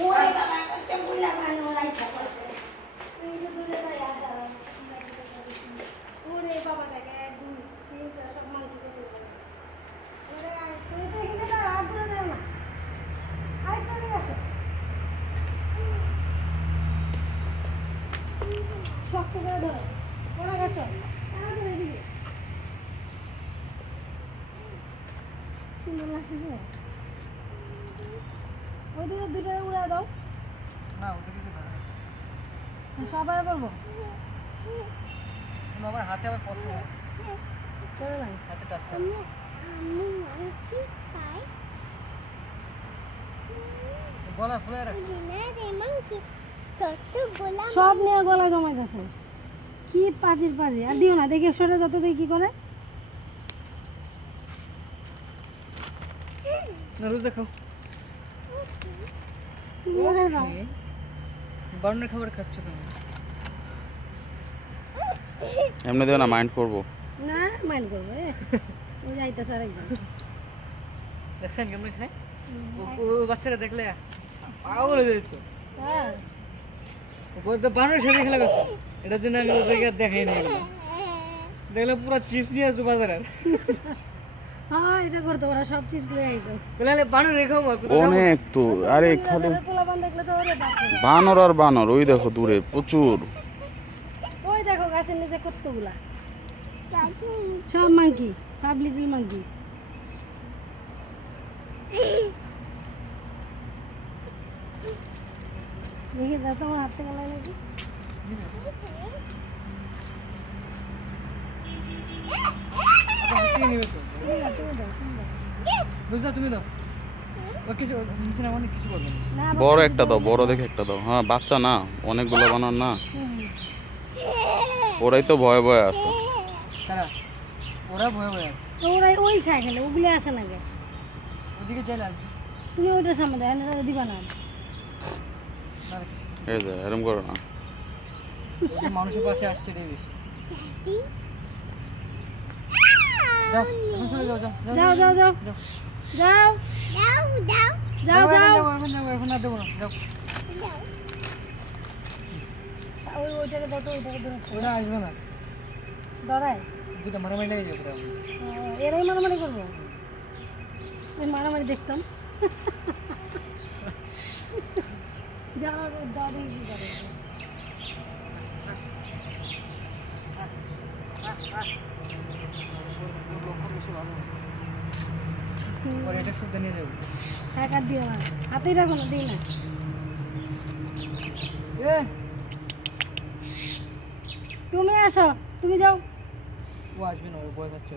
ওরে বাবা কত বুলা ভালো রাইসা করছে তুই যে দূরে যাই আদা ওরে বাবা দেখে দুই তিন চার সব মাল দিতে ওরে আয় তুই তো এখানে যা আর দূরে যাও না আয় চলে আসো শক্ত করে ধরো ওরা গেছো তাড়াতাড়ি এদিকে সুন্দর লাগছে ওই দিকে দুটো উড়া দাও না ওটা কিছু না সবাই বলবো আমার হাতে আবার পড়ছে না চলে নাই হাতে টাচ করে গলা ফুলে রাখছে সব নিয়ে গলা জমাইতেছে কি পাজির পাজি আর দিও না দেখে সরে যত দেখি কি করে না রোজ দেখাও তুমি ওরে দাও বার্নের খাবার খাচ্ছ তুমি এমনি দেবে না মাইন্ড করবো না মাইন্ড করবো ও যাইতেছে আরেকজন দেখছেন কেমন খায় ও বাচ্চারা দেখলে পাগল হয়ে যেত হ্যাঁ ও তো বার্নের সাথে খেলা করতো এটার জন্য আমি ওদেরকে আর দেখাই নাই দেখলে পুরো চিপস নিয়ে আসতো বাজারের হ্যাঁ এটা করতো ওরা সব চিপস লয়ে আইতো বলে বানর রেখাও মা অনেক তো আরে খালি পোলাপান দেখলে তো ওরে বাপরে বানর আর বানর ওই দেখো দূরে প্রচুর ওই দেখো গাছের নিচে কতগুলা সব মাংকি সব লিটল মাংকি দেখি দাও তোমার হাত থেকে লাগে নাকি নিবে তো ঠিক আছে তুমি দাও তুমি দাও বুঝলা তুমি দাও ও কিছু নিচে না অনেক কিছু করবে না না বড় একটা দাও বড় দেখে একটা দাও হ্যাঁ বাচ্চা না অনেকগুলো বানর না ওরাই তো ভয়ে ভয়ে আছে তারা ওরা ভয়ে ভয়ে আছে ওরাই ওই খায় খেলে ওগুলি আসে না গে ওদিকে চাইলে আসবে তুমি ওইটার সামনে দেয় না দিবা না না রে, এই যে এরম করো না ওই যে মানুষের পাশে আসছে রে বেশি যাও এখন চলে যাও যাও যাও যাও যাও যাও যাও যাও এখন যাও এখন আর দেবো না যাও ওই ওইটাকে দাও তো ওইটাকে ধরো ওরা আসবে না ডরায় দুটো মারামারি লেগে যাবে পুরো এরাই মারামারি করবো ওই মারামারি দেখতাম যাওয়ার দাদি কি করে লক্ষণ বেশি ভালো পরে এটা শুদ্ধ নিয়ে যাবে এক হাত দিও না হাতেই রাখো না দিই না এ তুমি আসো তুমি যাও ও আসবে না ও ভয় পাচ্ছে